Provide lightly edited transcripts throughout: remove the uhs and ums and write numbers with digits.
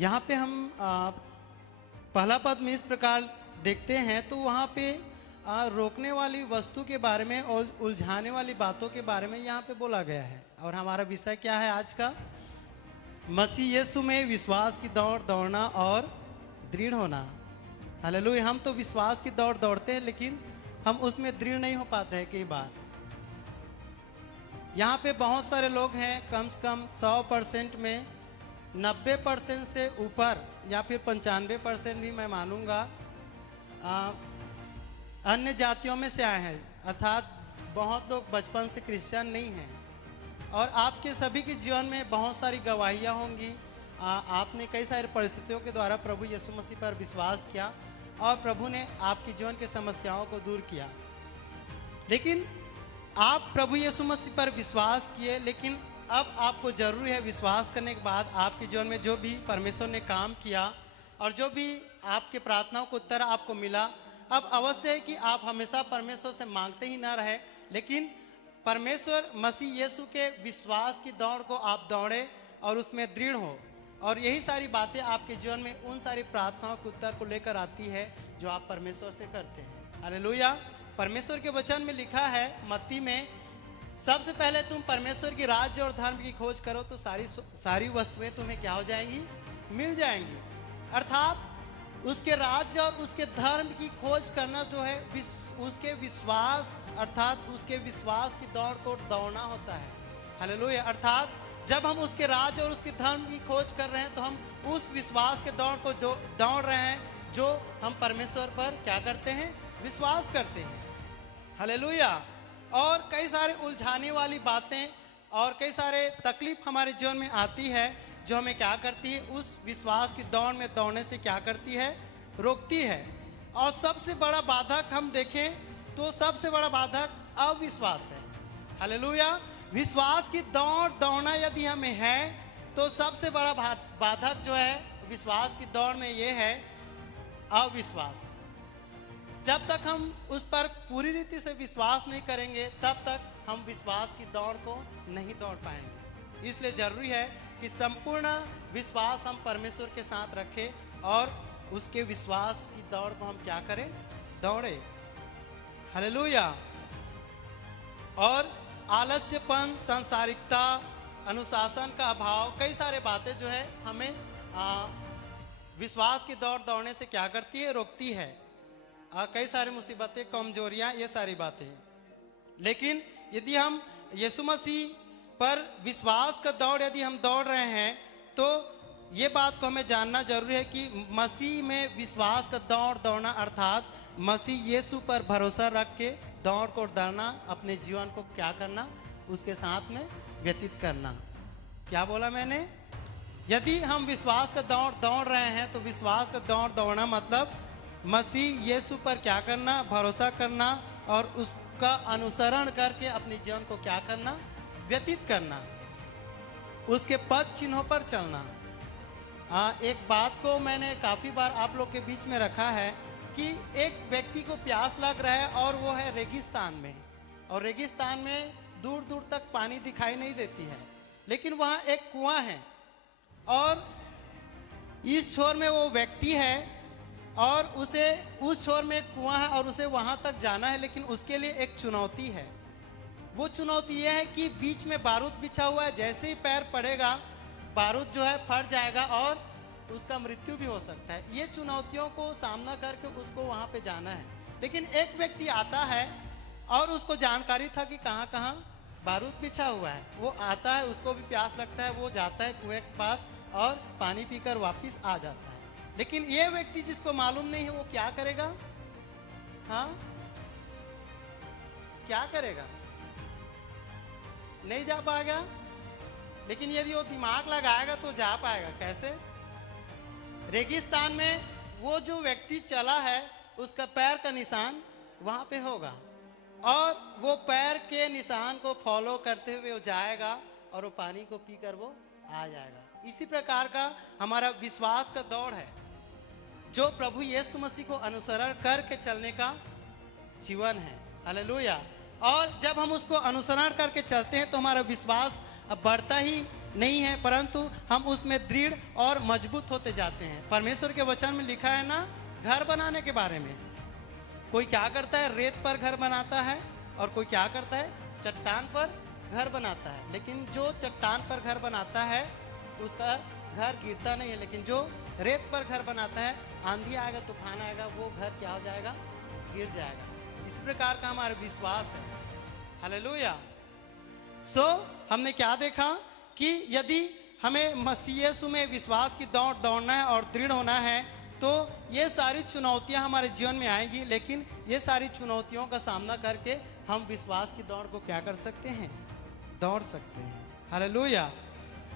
यहाँ पे हम पहला पद में इस प्रकार देखते हैं, तो वहाँ पे रोकने वाली वस्तु के बारे में और उलझाने वाली बातों के बारे में यहाँ पे बोला गया है। और हमारा विषय क्या है आज का? मसीह यीशु में विश्वास की दौड़ दौड़ना और दृढ़ होना। हालेलुया। हम तो विश्वास की दौड़ दौड़ते हैं, लेकिन हम उसमें दृढ़ नहीं हो पाते हैं कई बार। यहाँ पे बहुत सारे लोग हैं, कम से कम 100% में 90% से ऊपर या फिर 95% भी मैं मानूंगा अन्य जातियों में से आए हैं, अर्थात बहुत लोग बचपन से क्रिश्चियन नहीं हैं। और आपके सभी के जीवन में बहुत सारी गवाहियाँ होंगी। आपने कई सारी परिस्थितियों के द्वारा प्रभु यीशु मसीह पर विश्वास किया और प्रभु ने आपके जीवन की समस्याओं को दूर किया। लेकिन आप प्रभु यीशु मसीह पर विश्वास किए, लेकिन अब आपको जरूरी है विश्वास करने के बाद आपके जीवन में जो भी परमेश्वर ने काम किया और जो भी आपके प्रार्थनाओं को उत्तर आपको मिला, अब अवश्य है कि आप हमेशा परमेश्वर से मांगते ही ना रहे, लेकिन परमेश्वर मसीह यीशु के विश्वास की दौड़ को आप दौड़े और उसमें दृढ़ हो। और यही सारी बातें आपके जीवन में उन सारी प्रार्थनाओं के उत्तर को लेकर आती है जो आप परमेश्वर से करते हैं। हालेलुया। परमेश्वर के वचन में लिखा है मत्ती में, सबसे पहले तुम परमेश्वर की राज्य और धर्म की खोज करो तो सारी वस्तुएं तुम्हें क्या हो जाएंगी? मिल जाएंगी। अर्थात उसके राज्य और उसके धर्म की खोज करना जो है उसके विश्वास, अर्थात उसके विश्वास की दौड़ को दौड़ना होता है। हालेलुया। अर्थात जब हम उसके राज्य और उसके धर्म की खोज कर रहे हैं तो हम उस विश्वास के दौड़ को जो दौड़ रहे हैं जो हम परमेश्वर पर क्या करते हैं? विश्वास करते हैं। हालेलुया। और कई सारे उलझाने वाली बातें और कई सारे तकलीफ हमारे जीवन में आती है जो हमें क्या करती है? उस विश्वास की दौड़ में दौड़ने से क्या करती है? रोकती है। और सबसे बड़ा बाधक हम देखें तो सबसे बड़ा बाधक अविश्वास है। हालेलुया। विश्वास की दौड़ दौड़ना यदि हमें है तो सबसे बड़ा बाधक जो है विश्वास की दौड़ में ये है अविश्वास। जब तक हम उस पर पूरी रीति से विश्वास नहीं करेंगे तब तक हम विश्वास की दौड़ को नहीं दौड़ पाएंगे। इसलिए जरूरी है कि संपूर्ण विश्वास हम परमेश्वर के साथ रखें और उसके विश्वास की दौड़ को हम क्या करें? दौड़े। हालेलुया। और आलस्यपन, सांसारिकता, अनुशासन का अभाव, कई सारे बातें जो है हमें विश्वास की दौड़ दौड़ने से क्या करती है? रोकती है। कई सारी मुसीबतें, कमजोरियां, ये सारी बातें। लेकिन यदि हम यीशु मसीह पर विश्वास का दौड़ यदि हम दौड़ रहे हैं तो ये बात को हमें जानना जरूरी है कि मसीह में विश्वास का दौड़ दौड़ना अर्थात मसीह यीशु पर भरोसा रख के दौड़ को दौड़ना, अपने जीवन को क्या करना? उसके साथ में व्यतीत करना। क्या बोला मैंने? यदि हम विश्वास का दौड़ दौड़ रहे हैं तो विश्वास का दौड़ दौड़ना मतलब मसीह यीशु पर क्या करना? भरोसा करना और उसका अनुसरण करके अपने जीवन को क्या करना? व्यतीत करना, उसके पद चिन्हों पर चलना। एक बात को मैंने काफ़ी बार आप लोग के बीच में रखा है कि एक व्यक्ति को प्यास लग रहा है और वो है रेगिस्तान में, और रेगिस्तान में दूर दूर तक पानी दिखाई नहीं देती है, लेकिन वहाँ एक कुआं है और इस छोर में वो व्यक्ति है और उसे उस छोर में एक कुआं है और उसे वहाँ तक जाना है, लेकिन उसके लिए एक चुनौती है। वो चुनौती ये है कि बीच में बारूद बिछा हुआ है, जैसे ही पैर पड़ेगा बारूद जो है फट जाएगा और उसका मृत्यु भी हो सकता है। ये चुनौतियों को सामना करके उसको वहाँ पे जाना है। लेकिन एक व्यक्ति आता है और उसको जानकारी था कि कहाँ कहाँ बारूद बिछा हुआ है। वो आता है, उसको भी प्यास लगता है, वो जाता है कुएं के पास और पानी पीकर वापस आ जाता है। लेकिन ये व्यक्ति जिसको मालूम नहीं है वो क्या करेगा? हाँ, क्या करेगा? नहीं जा पाएगा। लेकिन यदि वो दिमाग लगाएगा तो जा पाएगा। कैसे? रेगिस्तान में वो जो व्यक्ति चला है उसका पैर का निशान वहाँ पे होगा और वो पैर के निशान को फॉलो करते हुए वो जाएगा और वो पानी को पीकर वो आ जाएगा। इसी प्रकार का हमारा विश्वास का दौड़ है जो प्रभु यीशु मसीह को अनुसरण करके चलने का जीवन है। हालेलुया। और जब हम उसको अनुसरण करके चलते हैं तो हमारा विश्वास अब बढ़ता ही नहीं है, परंतु हम उसमें दृढ़ और मजबूत होते जाते हैं। परमेश्वर के वचन में लिखा है ना, घर बनाने के बारे में। कोई क्या करता है, रेत पर घर बनाता है, और कोई क्या करता है, चट्टान पर घर बनाता है। लेकिन जो चट्टान पर घर बनाता है उसका घर गिरता नहीं है, लेकिन जो रेत पर घर बनाता है, आंधी आएगा, तूफान आएगा, वो घर क्या हो जाएगा, गिर जाएगा। इस प्रकार का हमारा विश्वास है। हालेलुया। सो हमने क्या देखा कि यदि हमें मसीह यीशु में विश्वास की दौड़ दौड़ना है और दृढ़ होना है, तो ये सारी चुनौतियां हमारे जीवन में आएंगी, लेकिन ये सारी चुनौतियों का सामना करके हम विश्वास की दौड़ को क्या कर सकते हैं, दौड़ सकते हैं। हालेलुया।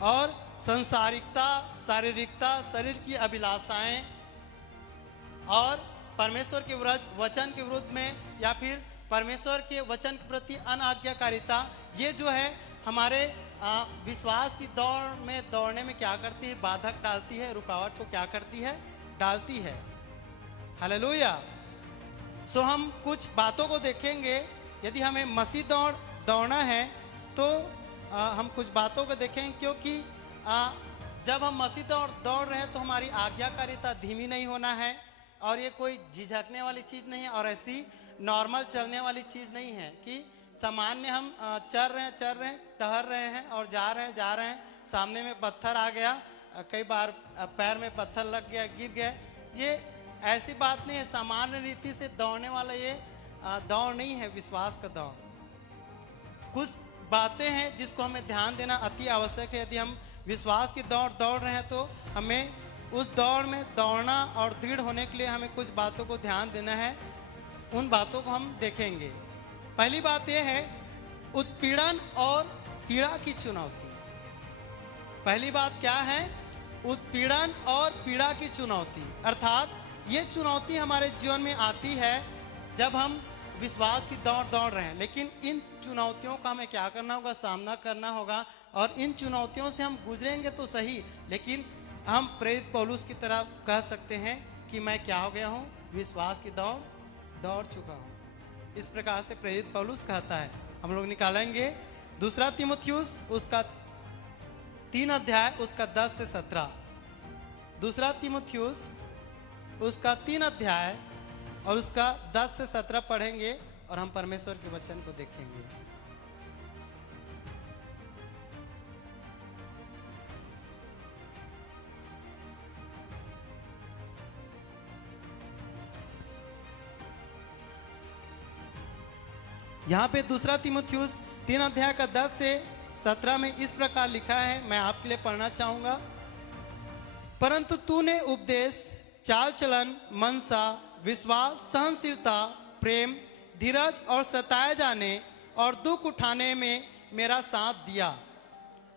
और संसारिकता, शारीरिकता, शरीर की अभिलाषाएं और परमेश्वर के वचन के विरुद्ध में, या फिर परमेश्वर के वचन के प्रति अनाज्ञाकारिता, ये जो है हमारे विश्वास की दौड़ में दौड़ने में क्या करती है, बाधक डालती है, रुकावट को क्या करती है, डालती है। हालेलुया। सो हम कुछ बातों को देखेंगे। यदि हमें मसीह दौड़ना है तो हम कुछ बातों को देखेंगे, क्योंकि जब हम मसीह दौड़ रहे हैं तो हमारी आज्ञाकारिता धीमी नहीं होना है, और ये कोई झिझकने वाली चीज़ नहीं है, और ऐसी नॉर्मल चलने वाली चीज़ नहीं है कि सामान्य हम चल रहे हैं, टहल रहे हैं और जा रहे हैं, सामने में पत्थर आ गया, कई बार पैर में पत्थर लग गया, गिर गए। ये ऐसी बात नहीं है। सामान्य रीति से दौड़ने वाला ये दौड़ नहीं है, विश्वास का दौड़। कुछ बातें हैं जिसको हमें ध्यान देना अति आवश्यक है। यदि हम विश्वास की दौड़ रहे हैं तो हमें उस दौड़ में दौड़ना और दृढ़ होने के लिए हमें कुछ बातों को ध्यान देना है। उन बातों को हम देखेंगे। पहली बात यह है, उत्पीड़न और पीड़ा की चुनौती। पहली बात क्या है, उत्पीड़न और पीड़ा की चुनौती। अर्थात ये चुनौती हमारे जीवन में आती है जब हम विश्वास की दौड़ रहे हैं, लेकिन इन चुनौतियों का हमें क्या करना होगा, सामना करना होगा। और इन चुनौतियों से हम गुजरेंगे तो सही, लेकिन हम प्रेरित पौलुस की तरह कह सकते हैं कि मैं क्या हो गया हूँ, विश्वास की दौड़ चुका हूँ। इस प्रकार से प्रेरित पौलुस कहता है। हम लोग निकालेंगे दूसरा तीमुथियुस उसका 3 अध्याय उसका 10 से 17। दूसरा तीमुथियुस उसका 3 अध्याय और उसका 10 से 17 पढ़ेंगे और हम परमेश्वर के वचन को देखेंगे। यहाँ पे दूसरा तीमुथियुस 3 अध्याय का 10 से 17 में इस प्रकार लिखा है, मैं आपके लिए पढ़ना चाहूँगा। परंतु तूने उपदेश, चाल चलन, मनसा, विश्वास, सहनशीलता, प्रेम, धीरज और सताए जाने और दुख उठाने में मेरा साथ दिया।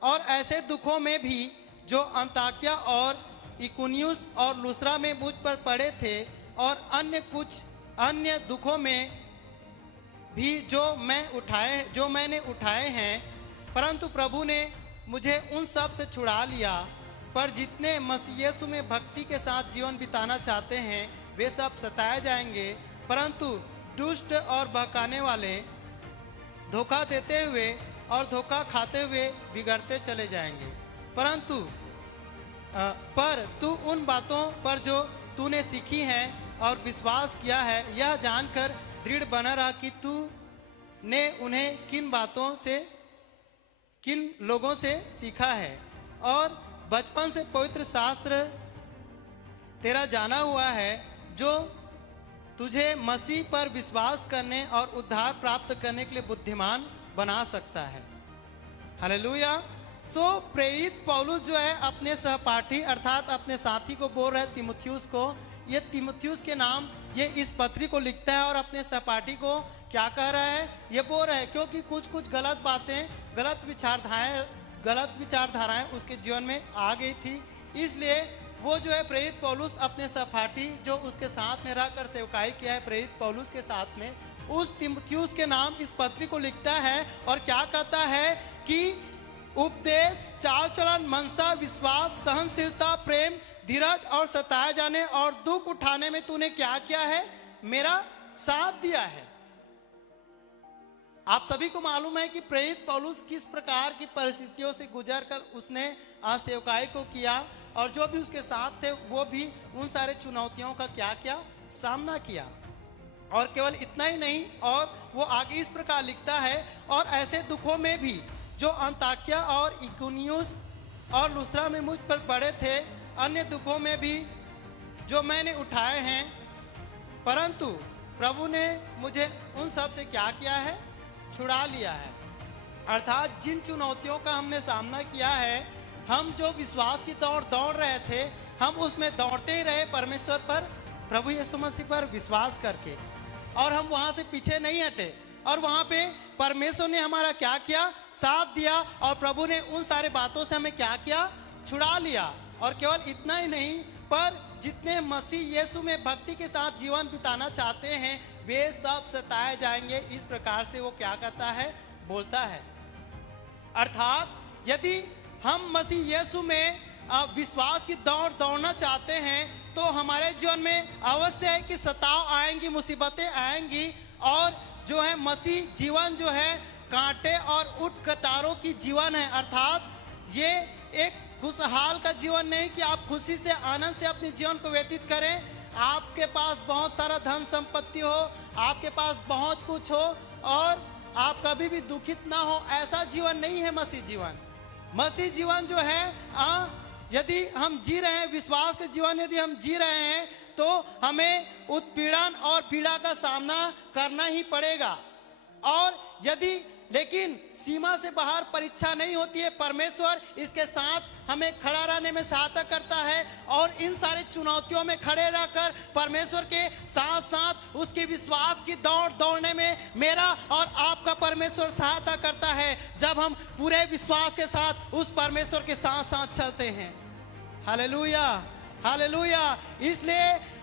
और ऐसे दुखों में भी जो अंताकिया और इकुनियुस और लुस्रा में मुझ पर पड़े थे, और अन्य दुखों में भी जो मैंने उठाए हैं, परंतु प्रभु ने मुझे उन सब से छुड़ा लिया। पर जितने मसीह यीशु में भक्ति के साथ जीवन बिताना चाहते हैं वे सब सताए जाएंगे, परंतु दुष्ट और बहकाने वाले धोखा देते हुए और धोखा खाते हुए बिगड़ते चले जाएंगे। पर तू उन बातों पर जो तूने सीखी हैं और विश्वास किया है, यह जानकर दृढ़ बना रहा कि तू ने उन्हें किन लोगों से सीखा है, और बचपन से पवित्र शास्त्र तेरा जाना हुआ है, जो तुझे मसीह पर विश्वास करने और उद्धार प्राप्त करने के लिए बुद्धिमान बना सकता है। हालेलुया। सो प्रेरित पौलुस जो है अपने सहपाठी अर्थात अपने साथी को बोल रहे तीमुथियुस को, ये तीमुथियुस के नाम ये इस पत्री को लिखता है और अपने सहपाठी को क्या कह रहा है, ये बोल रहा है, क्योंकि कुछ गलत बातें, गलत विचारधाराएं उसके जीवन में आ गई थी। इसलिए वो जो है प्रेरित पौलुस अपने सहपाठी जो उसके साथ में रहकर सेवकाई किया है प्रेरित पौलुस के साथ में, उस तीमुथियुस के नाम इस पत्री को लिखता है और क्या कहता है कि उपदेश, चाल चलन, मनसा, विश्वास, सहनशीलता, प्रेम, धीरज और सताए जाने और दुख उठाने में तूने क्या किया है, मेरा साथ दिया है। आप सभी को मालूम है कि प्रेरित पौलुस किस प्रकार की परिस्थितियों से गुजरकर उसने सेवकाई को किया, और जो भी उसके साथ थे वो भी उन सारे चुनौतियों का क्या क्या सामना किया। और केवल इतना ही नहीं, और वो आगे इस प्रकार लिखता है, और ऐसे दुखों में भी जो अंताक्या और इकुनियुस और लुस्त्रा में मुझ पर पड़े थे, अन्य दुखों में भी जो मैंने उठाए हैं, परंतु प्रभु ने मुझे उन सब से क्या किया है, छुड़ा लिया है। अर्थात जिन चुनौतियों का हमने सामना किया है, हम जो विश्वास की दौड़ दौड़ रहे थे, हम उसमें दौड़ते ही रहे परमेश्वर पर, प्रभु यीशु मसीह पर विश्वास करके, और हम वहाँ से पीछे नहीं हटे, और वहाँ पे परमेश्वर ने हमारा क्या किया, साथ दिया, और प्रभु ने उन सारे बातों से हमें क्या किया, छुड़ा लिया। और केवल इतना ही नहीं, पर जितने मसीह यीशु में भक्ति के साथ जीवन बिताना चाहते हैं, वे सब सताए जाएंगे। इस प्रकार से वो क्या कहता है, बोलता है। अर्थात यदि हम मसीह यीशु में विश्वास की दौड़ दौड़ना चाहते हैं, तो हमारे जीवन में अवश्य है कि सताव आएंगी, मुसीबतें आएंगी, और जो है मसीह जीवन जो है कांटे और ऊंट कतारों की जीवन है। अर्थात ये एक खुशहाल का जीवन नहीं कि आप खुशी से आनंद से अपने जीवन को व्यतीत करें, आपके पास बहुत सारा धन संपत्ति हो, आपके पास बहुत कुछ हो, और आप कभी भी दुखित ना हो, ऐसा जीवन नहीं है मसीह जीवन। मसीह जीवन जो है, यदि हम जी रहे हैं, विश्वास के जीवन यदि हम जी रहे हैं, तो हमें उत्पीड़न और पीड़ा का सामना करना ही पड़ेगा। और यदि लेकिन सीमा से बाहर परीक्षा नहीं होती है, परमेश्वर इसके साथ हमें खड़ा रहने में सहायता करता है, और इन सारे चुनौतियों में खड़े रहकर परमेश्वर के साथ साथ उसकी विश्वास की दौड़ दौड़ने में मेरा और आपका परमेश्वर सहायता करता है, जब हम पूरे विश्वास के साथ उस परमेश्वर के साथ साथ चलते हैं। Hallelujah, hallelujah. इसलिए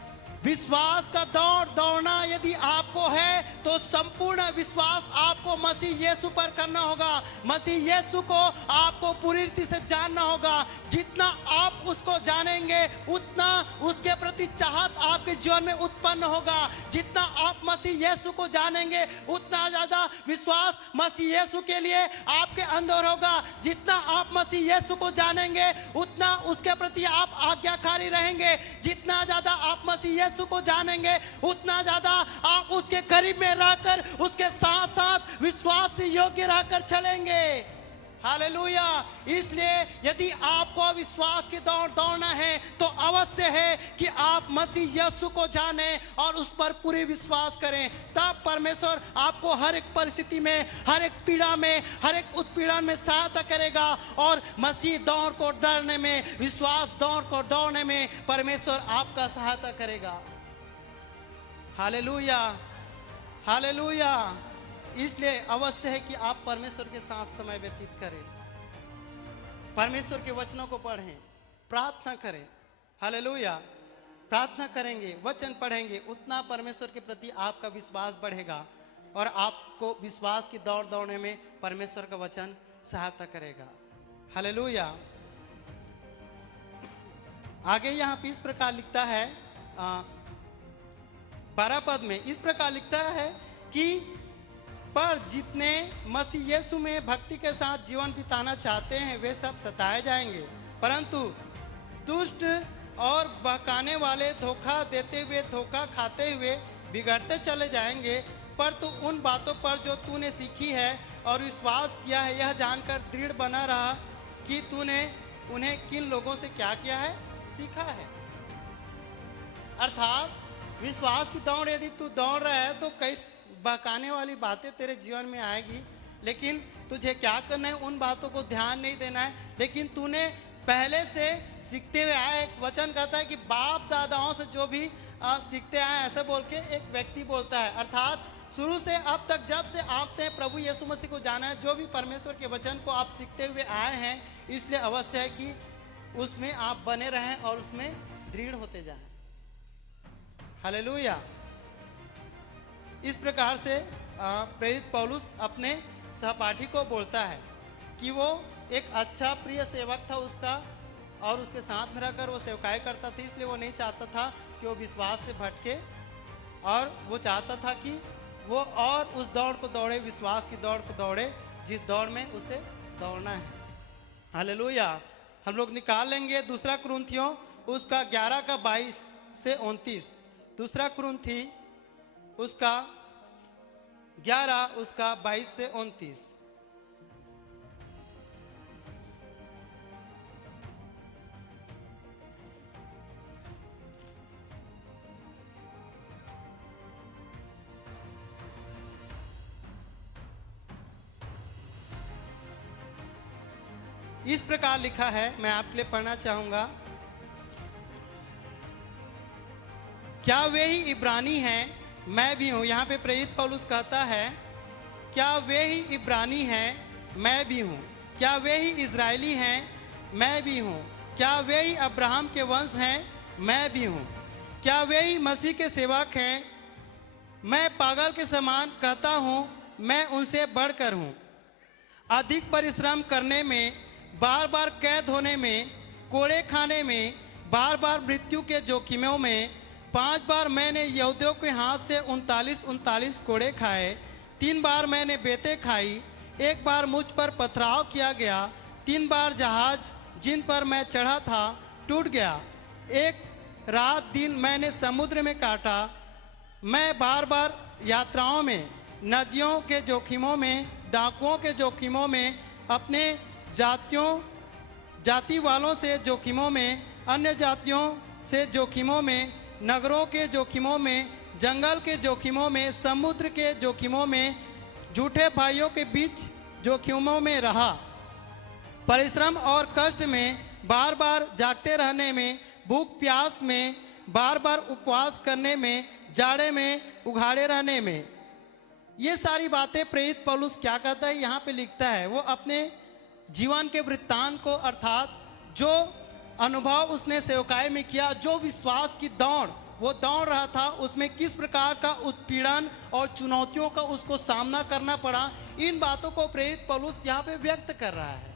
विश्वास का दौड़ दौड़ना यदि आपको है, तो संपूर्ण विश्वास आपको मसीह यीशु पर करना होगा। मसीह यीशु को आपको पूरी रीति से जानना होगा। जितना आप उसको जानेंगे, उतना उसके प्रति चाहत आपके जीवन में उत्पन्न होगा। जितना आप मसीह यीशु को जानेंगे, उतना ज्यादा विश्वास मसीह यीशु के लिए आपके अंदर होगा। जितना आप मसीह यीशु को जानेंगे, उतना उसके प्रति आप आज्ञाकारी रहेंगे। जितना ज्यादा आप मसीह यीशु को जानेंगे, उतना ज्यादा आप उसके करीब में रहकर उसके साथ साथ विश्वास योग्य रहकर चलेंगे। हालेलुया। इसलिए यदि आपको विश्वास की दौड़ दौड़ना है, तो अवश्य है कि आप मसीह यीशु को जानें और उस पर पूरी विश्वास करें। तब परमेश्वर आपको हर एक परिस्थिति में, हर एक पीड़ा में, हर एक उत्पीड़न में सहायता करेगा, और मसीह दौड़ को दौड़ने में, विश्वास दौड़ को दौड़ने में परमेश्वर आपका सहायता करेगा। Hallelujah, hallelujah. इसलिए अवश्य है कि आप परमेश्वर के साथ समय व्यतीत करें, परमेश्वर के वचनों को पढ़ें, प्रार्थना करें। हालेलुया। प्रार्थना करेंगे, वचन पढ़ेंगे, उतना परमेश्वर के प्रति आपका विश्वास बढ़ेगा, और आपको विश्वास की दौड़ दौड़ने में परमेश्वर का वचन सहायता करेगा। हालेलुया। आगे यहाँ पे इस प्रकार लिखता है, 12 पद में इस प्रकार लिखता है कि पर जितने मसीह यीशु में भक्ति के साथ जीवन बिताना चाहते हैं, वे सब सताए जाएंगे, परंतु दुष्ट और बहकाने वाले धोखा देते हुए, धोखा खाते हुए बिगड़ते चले जाएंगे। पर तू उन बातों पर जो तूने सीखी है और विश्वास किया है, यह जानकर दृढ़ बना रहा कि तूने उन्हें किन लोगों से क्या किया है, सीखा है। अर्थात विश्वास की दौड़ यदि तू दौड़ रहा है, तो कई बहकाने वाली बातें तेरे जीवन में आएगी, लेकिन तुझे क्या करना है, उन बातों को ध्यान नहीं देना है। लेकिन तूने पहले से सीखते हुए आया, एक वचन कहता है कि बाप दादाओं से जो भी सीखते आए, ऐसे बोल के एक व्यक्ति बोलता है। अर्थात शुरू से अब तक जब से आपने प्रभु यीशु मसीह को जाना है, जो भी परमेश्वर के वचन को आप सीखते हुए आए हैं, इसलिए अवश्य है कि उसमें आप बने रहें और उसमें दृढ़ होते जाएं। हालेलुया। इस प्रकार से प्रेरित पौलुस अपने सहपाठी को बोलता है कि वो एक अच्छा प्रिय सेवक था उसका, और उसके साथ में रहकर वो सेवकाई करता था। इसलिए वो नहीं चाहता था कि वो विश्वास से भटके, और वो चाहता था कि वो और उस दौड़ को दौड़े, विश्वास की दौड़ को दौड़े जिस दौड़ में उसे दौड़ना है। हालेलुया। हम लोग निकाल लेंगे दूसरा कुरिन्थियों उसका 11 का 22 से 29। दूसरा कुरिन्थी उसका 11 उसका 22 से 29। इस प्रकार लिखा है, मैं आपके लिए पढ़ना चाहूंगा। क्या वे ही इब्रानी हैं, मैं भी हूं। यहाँ पे प्रेरित पौलुस कहता है, क्या वे ही इब्रानी हैं, मैं भी हूं। क्या वे ही इजरायली हैं, मैं भी हूं। क्या वे ही अब्राहम के वंश हैं, मैं भी हूं। क्या वे ही मसीह के सेवक हैं, मैं पागल के समान कहता हूं, मैं उनसे बढ़कर हूं। अधिक परिश्रम करने में, बार बार कैद होने में, कोड़े खाने में, बार बार मृत्यु के जोखिमों में, 5 बार मैंने यहूदियों के हाथ से 39 कोड़े खाए। 3 बार मैंने बेतें खाई। 1 बार मुझ पर पथराव किया गया। 3 बार जहाज जिन पर मैं चढ़ा था टूट गया। 1 रात दिन मैंने समुद्र में काटा। मैं बार बार यात्राओं में, नदियों के जोखिमों में, डाकुओं के जोखिमों में, अपने जाति वालों से जोखिमों में, अन्य जातियों से जोखिमों में, नगरों के जोखिमों में, जंगल के जोखिमों में, समुद्र के जोखिमों में, झूठे भाइयों के बीच जोखिमों में रहा। परिश्रम और कष्ट में, बार बार जागते रहने में, भूख प्यास में, बार बार उपवास करने में, जाड़े में उघाड़े रहने में। ये सारी बातें प्रेरित पौलुस क्या कहता है, यहाँ पे लिखता है। वो अपने जीवन के वृत्तांत को, अर्थात जो अनुभव उसने सेवकाई में किया, जो विश्वास की दौड़ वो दौड़ रहा था, उसमें किस प्रकार का उत्पीड़न और चुनौतियों का उसको सामना करना पड़ा, इन बातों को प्रेरित पौलुस यहाँ पे व्यक्त कर रहा है।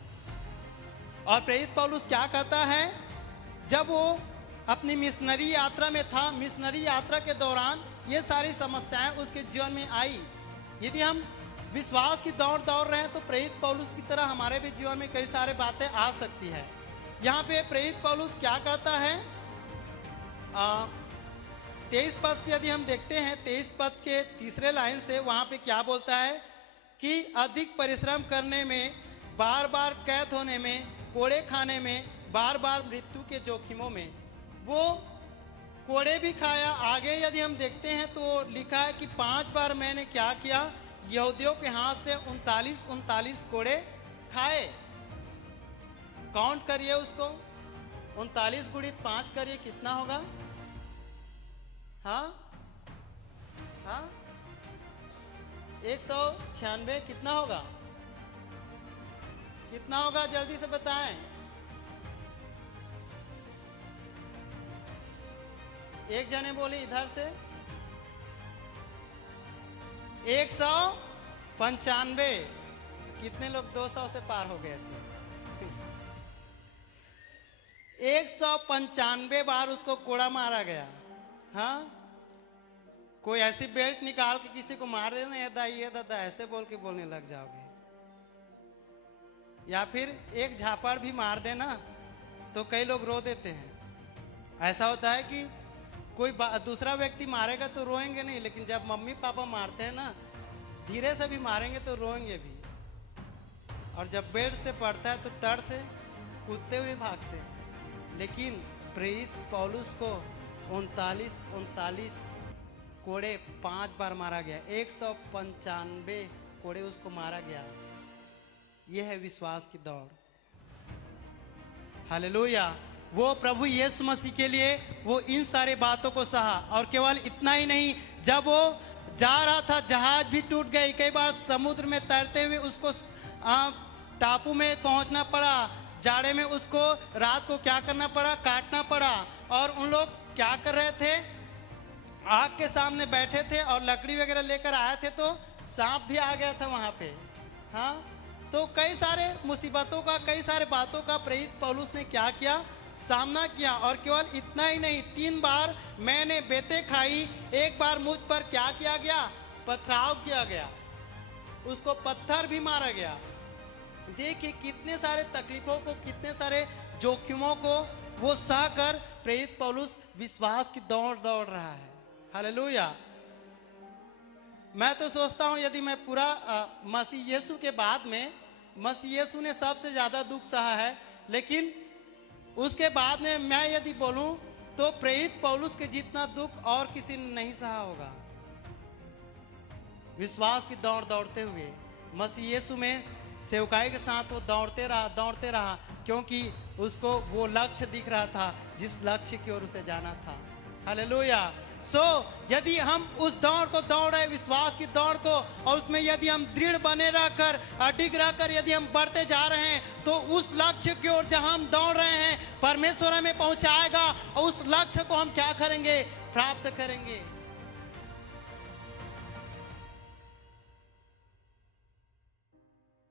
और प्रेरित पौलुस क्या कहता है, जब वो अपनी मिशनरी यात्रा में था, मिशनरी यात्रा के दौरान ये सारी समस्याएं उसके जीवन में आई। यदि हम विश्वास की दौड़ दौड़ रहे हैं तो प्रेरित पौलुस की तरह हमारे भी जीवन में कई सारे बातें आ सकती है। यहाँ पे प्रेरित पौलुस क्या कहता है, 23 पद से यदि हम देखते हैं, 23 पद के तीसरे लाइन से वहाँ पे क्या बोलता है कि अधिक परिश्रम करने में, बार बार कैद होने में, कोड़े खाने में, बार बार मृत्यु के जोखिमों में। वो कोड़े भी खाया। आगे यदि हम देखते हैं तो लिखा है कि 5 बार मैंने क्या किया, यहूदियों के हाथ से 39 कोड़े खाए। काउंट करिए उसको, 39 गुणित 5 करिए, कितना होगा? हाँ हाँ 196 कितना होगा? कितना होगा जल्दी से बताएं। एक जने बोले इधर से 195। कितने लोग 200 से पार हो गए थे? 195 बार उसको कोड़ा मारा गया। हाँ, कोई ऐसी बेल्ट निकाल के किसी को मार देना, ये दादा ऐसे बोल के बोलने लग जाओगे। या फिर एक झापड़ भी मार देना तो कई लोग रो देते हैं। ऐसा होता है कि कोई दूसरा व्यक्ति मारेगा तो रोएंगे नहीं, लेकिन जब मम्मी पापा मारते हैं ना, धीरे से भी मारेंगे तो रोएंगे भी। और जब बेड से पड़ता है तो तड़ से कूदते हुए भागते हैं। लेकिन प्रेरित पौलुस को 39 कोड़े 5 बार मारा गया, 195 कोड़े उसको मारा गया। यह है विश्वास की दौड़। हालेलुया। वो प्रभु यीशु मसीह के लिए वो इन सारे बातों को सहा। और केवल इतना ही नहीं, जब वो जा रहा था जहाज भी टूट गई। कई बार समुद्र में तैरते हुए उसको टापू में पहुंचना पड़ा। जाड़े में उसको रात को क्या करना पड़ा, काटना पड़ा। और उन लोग क्या कर रहे थे, आग के सामने बैठे थे और लकड़ी वगैरह लेकर आए थे तो सांप भी आ गया था वहां पे। हाँ, तो कई सारे मुसीबतों का, कई सारे बातों का प्रेरित पौलुस ने क्या किया, सामना किया। और केवल इतना ही नहीं, 3 बार मैंने बेतें खाई, 1 बार मुझ पर क्या किया गया, पथराव किया गया, उसको पत्थर भी मारा गया। देखिए कितने सारे तकलीफों को, कितने सारे जोखिमों को वो सहकर प्रेरित पौलुस विश्वास की दौड़ दौड़ रहा है। हालेलुया। मैं तो सोचता हूं यदि मैं पूरा मसीह यीशु के बाद में, मसीह यीशु ने सबसे ज्यादा दुख सहा है, लेकिन उसके बाद में मैं यदि बोलूं तो प्रेरित पौलुस के जितना दुख और किसी ने नहीं सहा होगा। विश्वास की दौड़ दौड़ते हुए मसीह यीशु में सेवकाई के साथ वो दौड़ते रहा, क्योंकि उसको वो लक्ष्य दिख रहा था जिस लक्ष्य की ओर उसे जाना था। हालेलुया। यदि हम उस दौड़ को दौड़ रहे, विश्वास की दौड़ को, और उसमें यदि हम दृढ़ बने रहकर, अडिग रहकर यदि हम बढ़ते जा रहे हैं, तो उस लक्ष्य की ओर जहां हम दौड़ रहे हैं परमेश्वर हमें पहुंचाएगा, और उस लक्ष्य को हम क्या करेंगे? प्राप्त करेंगे।